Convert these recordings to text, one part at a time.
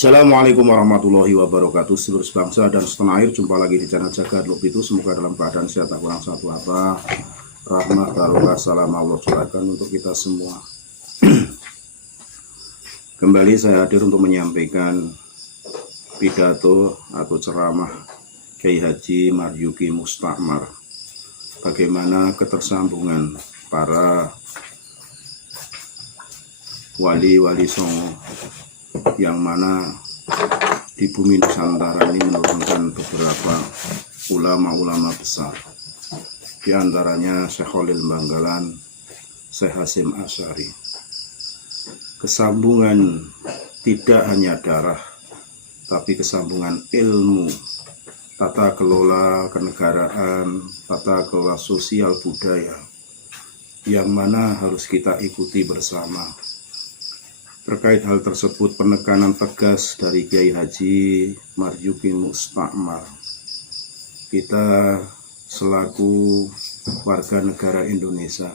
Assalamualaikum warahmatullahi wabarakatuh. Seluruh bangsa dan setanah air, jumpa lagi di channel Jagat Lub itu. Semoga dalam keadaan sehat, tak kurang satu apa. Rahmat barokah salam Allah curahkan untuk kita semua. Kembali saya hadir untuk menyampaikan pidato atau ceramah Kiai Haji Marzuki Mustakmar. Bagaimana ketersambungan para wali-wali songo yang mana di bumi Nusantara ini menurunkan beberapa ulama-ulama besar, di antaranya Syekh Khalil Banggalan, Syekh Hasyim Asy'ari. Kesambungan tidak hanya darah, tapi kesambungan ilmu, tata kelola kenegaraan, tata kelola sosial budaya, yang mana harus kita ikuti bersama. Terkait hal tersebut, penekanan tegas dari Kiai Haji Marzuki Mustakmar. Kita selaku warga negara Indonesia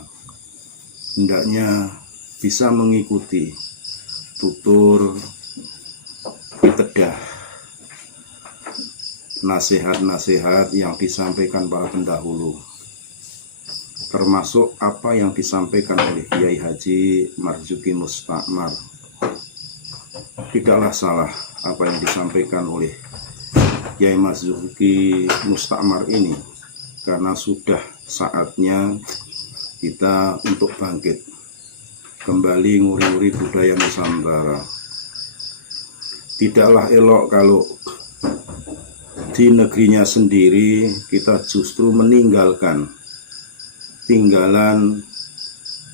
hendaknya bisa mengikuti tutur pitedah nasihat-nasihat yang disampaikan para pendahulu, termasuk apa yang disampaikan oleh Kiai Haji Marzuki Mustakmar. Tidaklah salah apa yang disampaikan oleh Kiai Marzuki Mustakmar ini, karena sudah saatnya kita untuk bangkit kembali nguri-nguri budaya Nusantara. Tidaklah elok kalau di negerinya sendiri kita justru meninggalkan tinggalan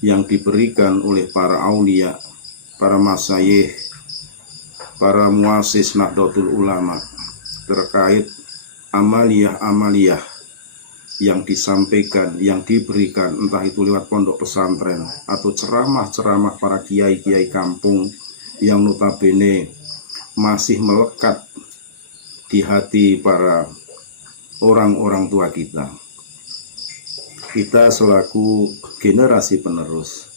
yang diberikan oleh para aulia, para masyayikh, para muassis Nahdlatul Ulama terkait amaliyah-amaliyah yang disampaikan, yang diberikan, entah itu lewat pondok pesantren atau ceramah-ceramah para kiai-kiai kampung yang notabene masih melekat di hati para orang-orang tua kita. Kita selaku generasi penerus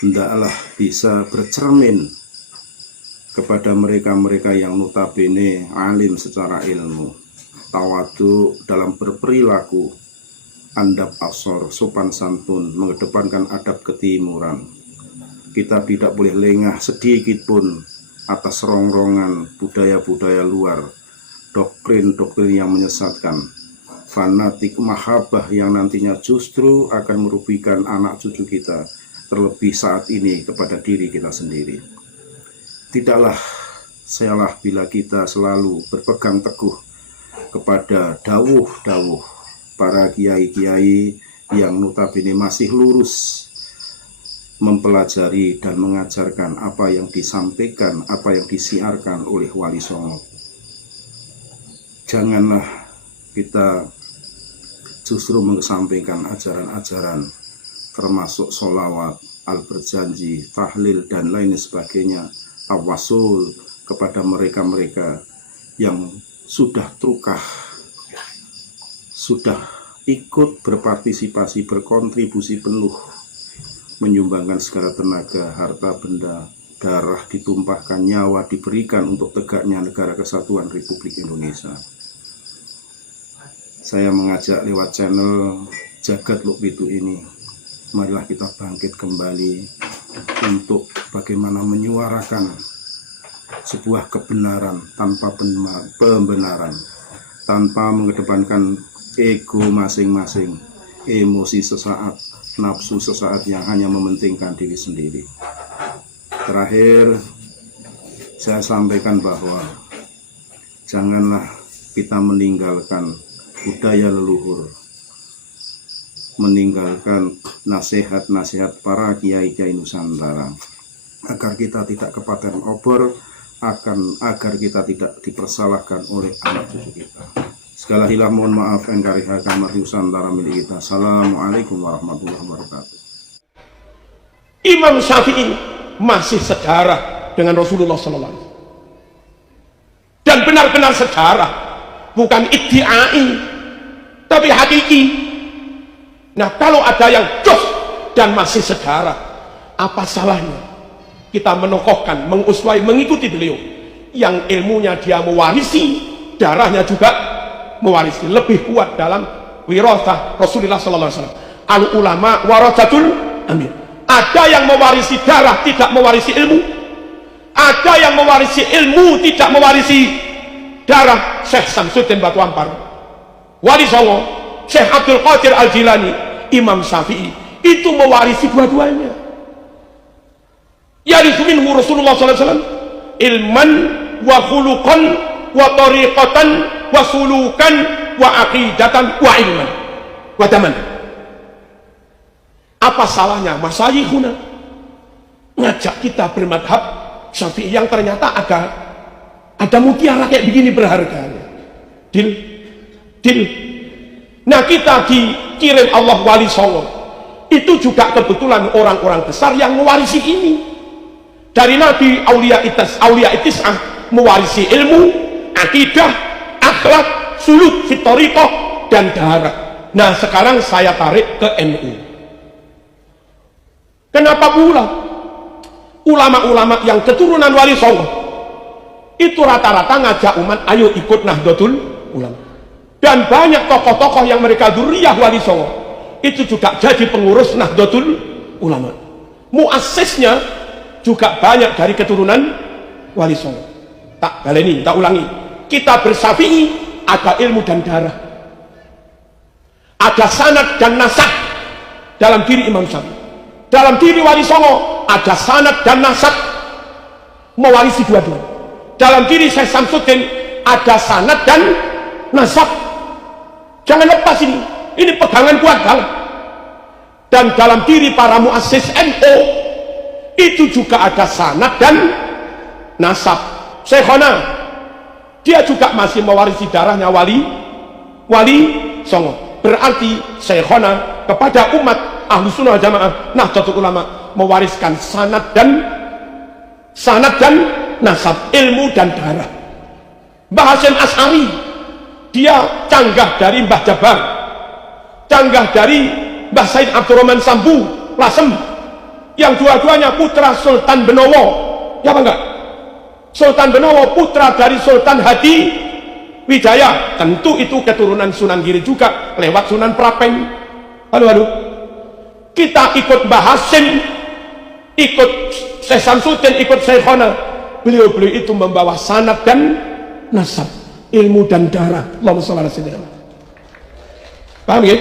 hendaklah bisa bercermin kepada mereka-mereka yang notabene alim secara ilmu, tawadu dalam berperilaku, andab asor, sopan santun, mengedepankan adab ketimuran. Kita tidak boleh lengah sedikit pun atas rongrongan budaya-budaya luar, doktrin-doktrin yang menyesatkan, fanatik mahabbah yang nantinya justru akan merugikan anak cucu kita, terlebih saat ini kepada diri kita sendiri. Tidaklah salah bila kita selalu berpegang teguh kepada dawuh-dawuh para kiai-kiai yang notabene masih lurus mempelajari dan mengajarkan apa yang disampaikan, apa yang disiarkan oleh Wali Songo. Janganlah kita justru mengesampingkan ajaran-ajaran termasuk sholawat, al-berjanji, tahlil, dan lain sebagainya, tawasul kepada mereka-mereka yang sudah trukah, sudah ikut berpartisipasi, berkontribusi penuh, menyumbangkan segala tenaga, harta benda, darah ditumpahkan, nyawa diberikan untuk tegaknya negara kesatuan Republik Indonesia. Saya mengajak lewat channel Jagat Lub itu ini, marilah kita bangkit kembali untuk bagaimana menyuarakan sebuah kebenaran tanpa pembenaran, tanpa mengedepankan ego masing-masing, emosi sesaat, nafsu sesaat yang hanya mementingkan diri sendiri. Terakhir, saya sampaikan bahwa janganlah kita meninggalkan budaya leluhur, meninggalkan nasihat-nasihat para kiai-kiai Nusantara, agar kita tidak kepaten obor, agar kita tidak dipersalahkan oleh anak cucu kita. Segala hilang mohon maaf, engkari hakam Nusantara milik kita. Assalamualaikum warahmatullahi wabarakatuh. Imam Syafi'i masih sejarah dengan Rasulullah SAW, dan benar-benar sejarah, bukan iddiai tapi hakiki. Nah, kalau ada yang jos dan masih sejarah, apa salahnya kita menokohkan, menguswai, mengikuti beliau? yang ilmunya dia mewarisi, darahnya juga mewarisi, lebih kuat dalam wirasah Rasulullah sallallahu alaihi wasallam. Al ulama warasatul amir. Ada yang mewarisi darah, tidak mewarisi ilmu. Ada yang mewarisi ilmu, tidak mewarisi darah. Syekh Samsuddin Batu Ampar, Wali Songo, Syekh Abdul Qadir Al-Jilani, Imam Syafi'i, itu mewarisi dua-duanya. Yarithu minhu Rasulullah sallallahu alaihi wasallam ilman wa khuluqan wa tariqatan wa sulukan wa aqidatan wa ilman wa daman. Apa salahnya masayikhuna ngajak kita bermadhab Syafi'i yang ternyata ada mutiara kayak begini berharganya. Dil. Nah, kita dikirim Allah Wali Songo itu juga kebetulan orang-orang besar yang mewarisi ini. Dari Nabi Aulia Itis'ah mewarisi ilmu, akidah, akhlak, suluk, fitorikoh, dan darat. Nah, sekarang saya tarik ke NU. Kenapa pula ulama-ulama yang keturunan Wali Songo itu rata-rata ngajak umat ayo ikut Nahdlatul Ulama, dan banyak tokoh-tokoh yang mereka dzurriyyah Wali Songo itu juga jadi pengurus Nahdlatul Ulama. Muassisnya juga banyak dari keturunan Wali Songo. Tak baleni, tak ulangi. Kita bersyafi'i ada ilmu dan darah, ada sanad dan nasab dalam diri Imam Syafi'i. Dalam diri Wali Songo ada sanad dan nasab, mewarisi dua-duanya. Dalam diri Syekh Samsuddin ada sanad dan nasab. Jangan lepas ini pegangan kuat banget. Dan dalam diri para muassis NU itu juga ada sanad dan nasab. Syekhona dia juga masih mewarisi darahnya Wali Songo. Berarti Syekhona kepada umat Ahlus Sunnah wal Jamaah Nahdlatul Ulama mewariskan sanad dan nasab, ilmu dan darah. Mbah Hasyim Asy'ari dia canggah dari Mbah Jabar, canggah dari Mbah Said Abdurrahman Sambu Lasem, yang dua-duanya putra Sultan Benowo, ya apa enggak? Sultan Benowo putra dari Sultan Hadi Wijaya, tentu itu keturunan Sunan Giri juga lewat Sunan Prapeng. Halo. Kita ikut Mbah Hasyim, ikut Syekh Samsuddin, ikut Syekhona. Beliau-beliau itu membawa sanad dan nasab, ilmu dan darah. Allahumma shalli ala sayyidina. Paham ya?